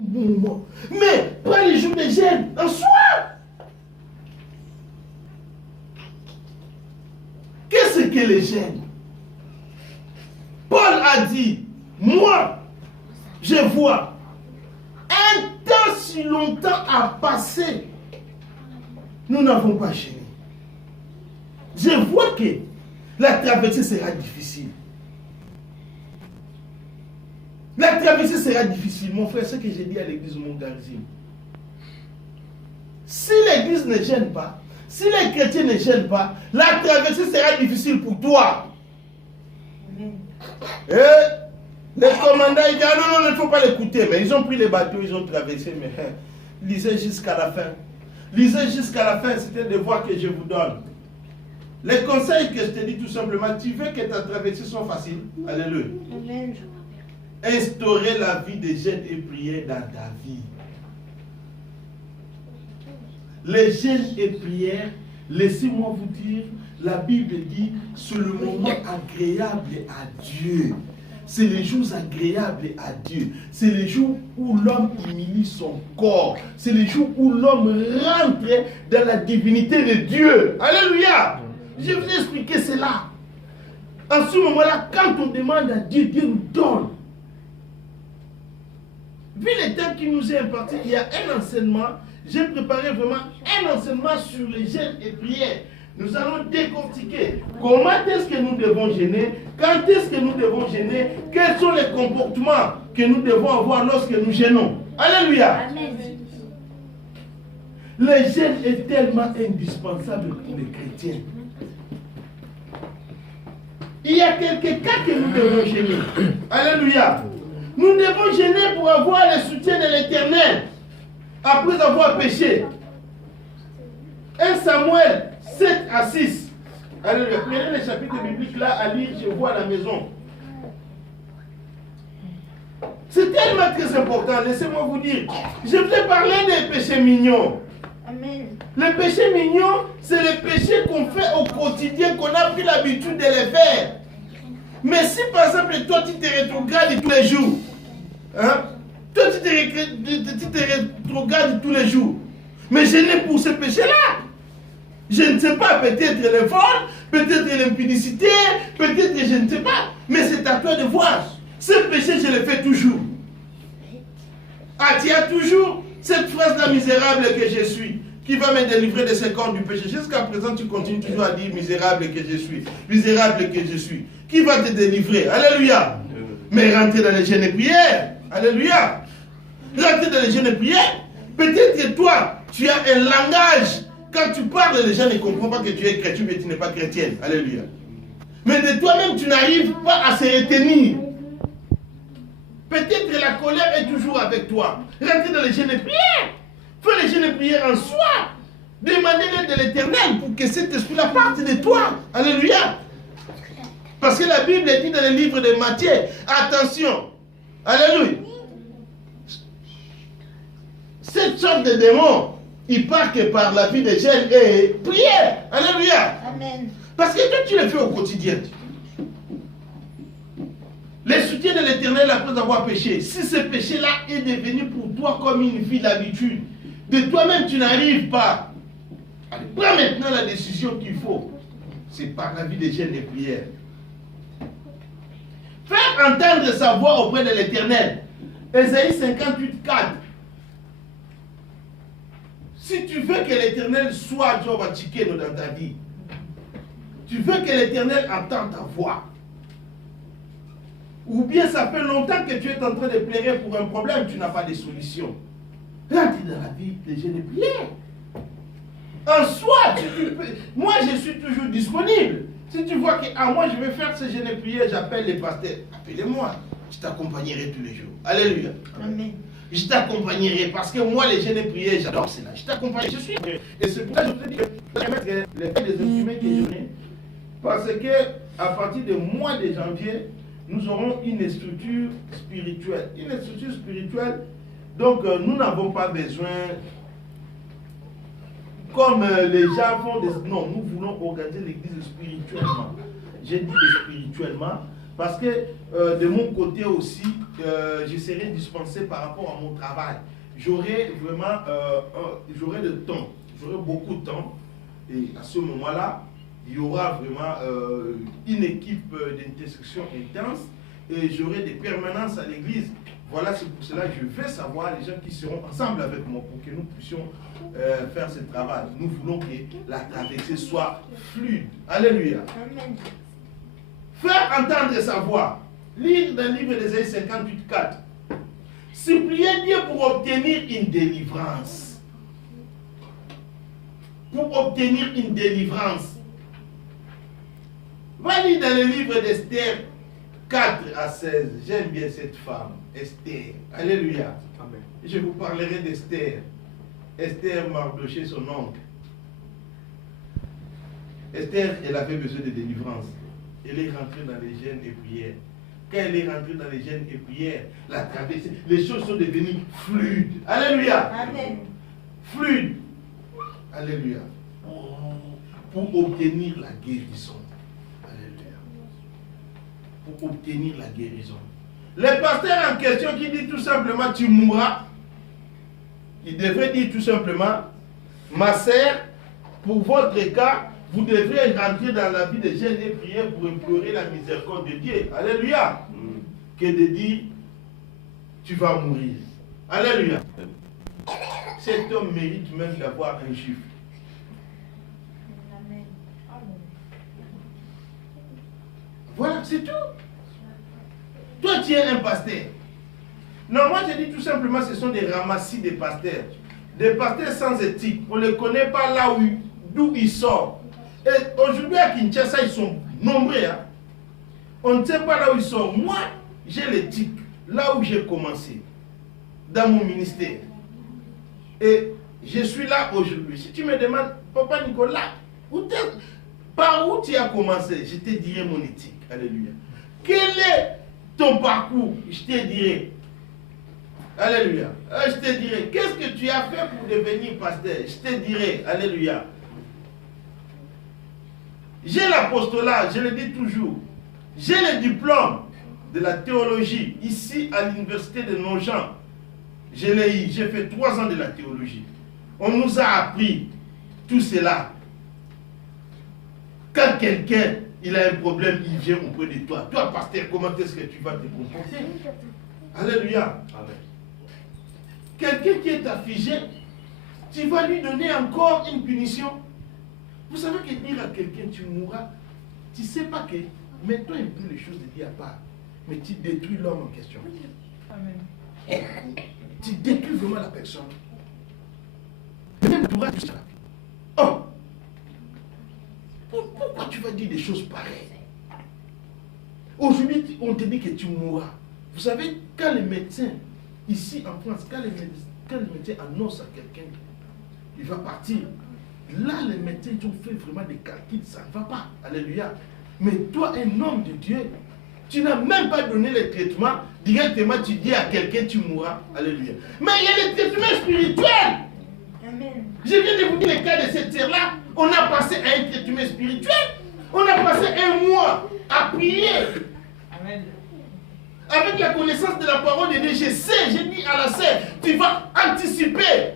Mais pas les jours de jeûne en soi. Qu'est-ce que les jeûnes? Paul a dit, moi, je vois un temps si longtemps à passer. Nous n'avons pas jeûné. Je vois que la traversée sera difficile. La traversée sera difficile. Mon frère, ce que j'ai dit à l'église Mongarzim. Si l'église ne gêne pas, si les chrétiens ne gênent pas, la traversée sera difficile pour toi. Et les commandants, ils disent, ah non, il ne faut pas l'écouter. Mais ils ont pris les bateaux, ils ont traversé. Mais lisez jusqu'à la fin. Lisez jusqu'à la fin, c'est un devoir que je vous donne. Les conseils que je te dis tout simplement, tu veux que ta traversée soit facile. Alléluia. Amen. Instaurer la vie de jeûne et prière dans ta vie. Les jeûnes et prières, laissez-moi vous dire, la Bible dit, c'est le moment agréable à Dieu. C'est les jours agréables à Dieu. C'est les jours où l'homme humilie son corps. C'est les jours où l'homme rentre dans la divinité de Dieu. Alléluia. Je vous ai expliqué cela. En ce moment-là, quand on demande à Dieu, Dieu nous donne. Vu les temps qui nous est imparti, il y a un enseignement. J'ai préparé vraiment un enseignement sur les jeûnes et prières. Nous allons décortiquer comment est-ce que nous devons jeûner, quand est-ce que nous devons jeûner, quels sont les comportements que nous devons avoir lorsque nous jeûnons. Alléluia. Amen. Le jeûne est tellement indispensable pour les chrétiens. Il y a quelques cas que nous devons jeûner. Alléluia. Nous devons jeûner pour avoir le soutien de l'Éternel après avoir péché. 1 Samuel 7 à 6. Alléluia. Prenez les chapitres bibliques là à lire, je vois à la maison. C'est tellement très important, laissez-moi vous dire. Je vous ai parlé des péchés mignons. Amen. Les péchés mignons, c'est les péchés qu'on fait au quotidien, qu'on a pris l'habitude de les faire. Mais si par exemple, toi tu te rétrogrades tous les jours, hein? Toi tu te rétrogrades tous les jours, mais je n'ai pour ce péché-là. Je ne sais pas, peut-être le vol, peut-être l'impudicité, peut-être je ne sais pas, mais c'est à toi de voir. Ce péché, je le fais toujours. Ah, tu as toujours cette phrase-là misérable que je suis, qui va me délivrer de ce corps du péché. Jusqu'à présent, tu continues toujours à dire misérable que je suis, misérable que je suis. Qui va te délivrer? Alléluia. Mais rentrer dans les jeûnes et prières. Alléluia. Rentrer dans les jeûnes et prières. Peut-être que toi, tu as un langage. Quand tu parles, les gens ne comprennent pas que tu es chrétien, mais tu n'es pas chrétienne. Alléluia. Mais de toi-même, tu n'arrives pas à se retenir. Peut-être que la colère est toujours avec toi. Rentrez dans les jeûnes et prières. Fais les jeûnes et prières en soi. Demandez l'aide de l'Éternel pour que cet esprit-là parte de toi. Alléluia. Parce que la Bible dit dans le livre de Matthieu, attention. Alléluia. Cette sorte de démon, il part que par la vie des jeûnes et prière. Alléluia. Amen. Parce que toi, tu le fais au quotidien. Les soutiens de l'Éternel après avoir péché. Si ce péché-là est devenu pour toi comme une vie d'habitude, de toi-même, tu n'arrives pas. Allez, prends maintenant la décision qu'il faut. C'est par la vie des jeûnes et prières. Faire entendre sa voix auprès de l'Éternel. Ésaïe 58, 4. Si tu veux que l'Éternel soit dans ta vie, tu veux que l'Éternel entende ta voix, ou bien ça fait longtemps que tu es en train de pleurer pour un problème, tu n'as pas de solution. Rentre dans la vie des jeûnes et prières. En soi, moi je suis toujours disponible. Si tu vois que moi je vais faire ce jeûne et prières, j'appelle les pasteurs. Appelez-moi, je t'accompagnerai tous les jours. Alléluia. Amen. Je t'accompagnerai parce que moi les jeûnes et prières, j'adore cela. Je t'accompagnerai, je suis prêt. Et c'est pour ça que je te dis que je vais mettre les faits des imprimés que je n'ai. Parce que à partir du mois de janvier, nous aurons une structure spirituelle. Une structure spirituelle, donc nous n'avons pas besoin, comme les gens font des... Non, nous voulons organiser l'église spirituellement. J'ai dit spirituellement, Parce que de mon côté aussi, je serai dispensé par rapport à mon travail. J'aurai vraiment j'aurai de temps, j'aurai beaucoup de temps. Et à ce moment-là, il y aura vraiment une équipe d'intercession intense et j'aurai des permanences à l'église. Voilà, c'est pour cela que je veux savoir les gens qui seront ensemble avec moi pour que nous puissions faire ce travail. Nous voulons que la traversée soit fluide. Alléluia. Amen. Faire entendre sa voix. Lire dans le livre d'Ésaïe 58:4. Supplier Dieu pour obtenir une délivrance. Pour obtenir une délivrance. Va lire dans le livre d'Esther 4 à 16. J'aime bien cette femme, Esther. Alléluia. Amen. Je vous parlerai d'Esther. Esther Mardoché, son oncle. Esther, elle avait besoin de délivrance. Elle est rentrée dans les jeûnes et prières. Quand elle est rentrée dans les jeûnes et prières, la traversée, les choses sont devenues fluides. Alléluia. Amen. Fluides. Alléluia. Pour obtenir la guérison. Alléluia. Pour obtenir la guérison. Le pasteur en question qui dit tout simplement tu mourras, il devrait dire tout simplement ma sœur, pour votre cas, vous devrez rentrer dans la vie de jeûne et prière pour implorer la miséricorde de Dieu. Alléluia. Que de dire tu vas mourir. Alléluia. Cet homme mérite même d'avoir un chiffre. Voilà, c'est tout. Toi, tu es un pasteur. Non, moi, je dis tout simplement, ce sont des ramassis de pasteurs. Des pasteurs sans éthique. On ne les connaît pas là d'où ils sortent. Et aujourd'hui, à Kinshasa, ils sont nombreux. Hein? On ne sait pas là où ils sont. Moi, j'ai l'éthique. Là où j'ai commencé. Dans mon ministère. Et je suis là aujourd'hui. Si tu me demandes, Papa Nicolas, par où tu as commencé? Je te dirai mon éthique. Alléluia. Quel est ton parcours? Je te dirai. Alléluia. Je te dirai. Qu'est-ce que tu as fait pour devenir pasteur? Je te dirai. Alléluia. J'ai l'apostolat, je le dis toujours. J'ai le diplôme de la théologie ici à l'université de Nogent. Je l'ai eu. J'ai fait 3 ans de la théologie. On nous a appris tout cela. Quand quelqu'un il a un problème, il vient auprès de toi. Toi, pasteur, comment est-ce que tu vas te comporter? Alléluia. Amen. Quelqu'un qui est affligé, tu vas lui donner encore une punition. Vous savez que dire à quelqu'un tu mourras, tu ne sais pas que, mets-toi un peu les choses de Dieu à part, mais tu détruis l'homme en question. Amen. Tu détruis vraiment la personne. Même tout ça. Oh! Pourquoi tu vas dire des choses pareilles? Aujourd'hui, on te dit que tu mourras. Vous savez, quand les médecins, ici en France, quand les médecins annoncent à quelqu'un qu'il va partir, là, les médecins ils ont fait vraiment des calculs, ça ne va pas. Alléluia. Mais toi, un homme de Dieu, tu n'as même pas donné le traitement. Directement, tu dis à quelqu'un, tu mourras. Alléluia. Mais il y a le traitement spirituel. Amen. Je viens de vous dire le cas de cette terre-là. On a passé à un traitement spirituel. On a passé un mois à prier. Amen. Avec la connaissance de la parole de Dieu, j'ai dit à la sœur, tu vas anticiper.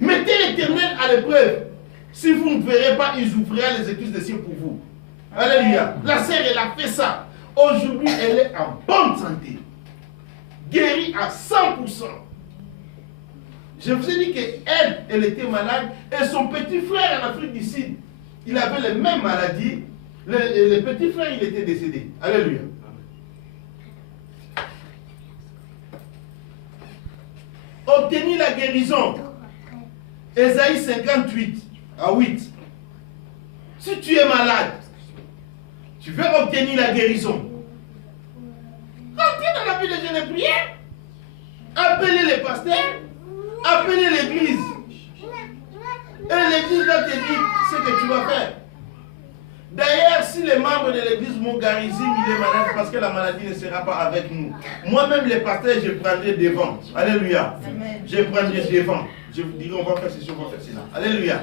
Mettez l'Éternel à l'épreuve. Si vous ne verrez pas, il ouvrira les écluses des cieux pour vous. Alléluia. La sœur, elle a fait ça. Aujourd'hui, elle est en bonne santé. Guérie à 100%. Je vous ai dit qu'elle, elle était malade. Et son petit frère en Afrique du Sud, il avait les mêmes maladies. Le petit frère, il était décédé. Alléluia. Obtenir la guérison. Ésaïe 58 à 8. Si tu es malade, tu veux obtenir la guérison. Rentrez dans la vie de jeûne et prière. Appelez les pasteurs. Appelez l'église. Et l'église va te dire ce que tu vas faire. D'ailleurs, si les membres de l'église m'ont garisé, il est malade parce que la maladie ne sera pas avec nous. Moi-même, les pasteurs, je prendrai devant. Alléluia. Amen. Je prendrai devant. Je vous dirai, on va faire ceci, on va faire cela. Alléluia.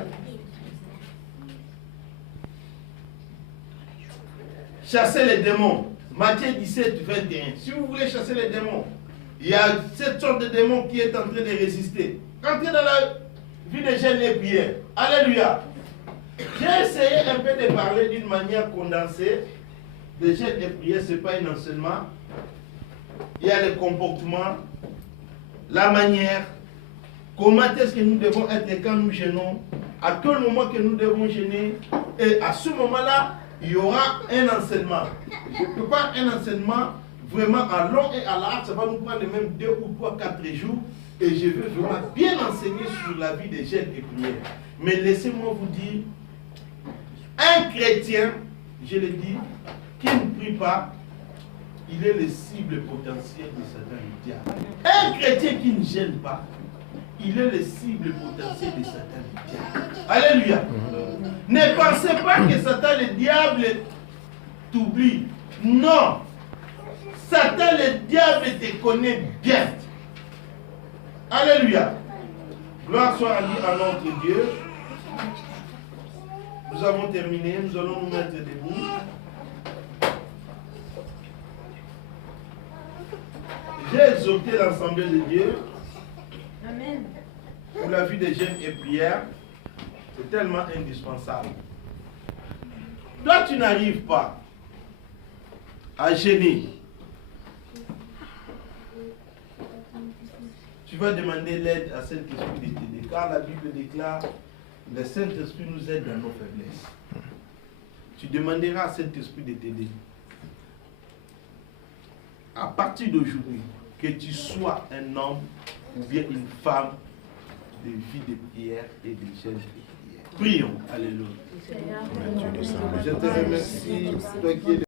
chasser les démons. Matthieu 17, 21. Si vous voulez chasser les démons, il y a cette sorte de démon qui est en train de résister. Entrez dans la vie de jeûne et prière. Alléluia. J'ai essayé un peu de parler d'une manière condensée. Le jeûne et prière, ce n'est pas un enseignement. Il y a le comportement, la manière, comment est-ce que nous devons être quand nous jeûnons, à quel moment que nous devons jeûner, et à ce moment-là, il y aura un enseignement. Je ne peux pas un enseignement vraiment à long et à large, ça va nous prendre même 2 ou 3, 4 jours, et je veux vraiment bien enseigner sur la vie des jeûnes et prières. Mais laissez-moi vous dire, un chrétien, je le dis, qui ne prie pas, il est le cible potentiel de Satan le diable. Un chrétien qui ne gêne pas, il est le cible potentiel de Satan le diable. Alléluia. Ne pensez pas que Satan le diable t'oublie. Non. Satan le diable te connaît bien. Alléluia. Gloire soit à notre Dieu. Nous avons terminé. Nous allons nous mettre debout. J'ai exhorté l'Assemblée de Dieu. Amen. Pour la vie des jeûnes et prières, c'est tellement indispensable. Toi, tu n'arrives pas à jeûner. Tu vas demander l'aide à Saint-Esprit de t'aider. Car la Bible déclare, le Saint-Esprit nous aide dans nos faiblesses. Tu demanderas à Saint-Esprit de t'aider. À partir d'aujourd'hui, que tu sois un homme ou bien une femme de vie de prière et de jeûne et prière. Prions. Alléluia. Je te remercie, toi qui es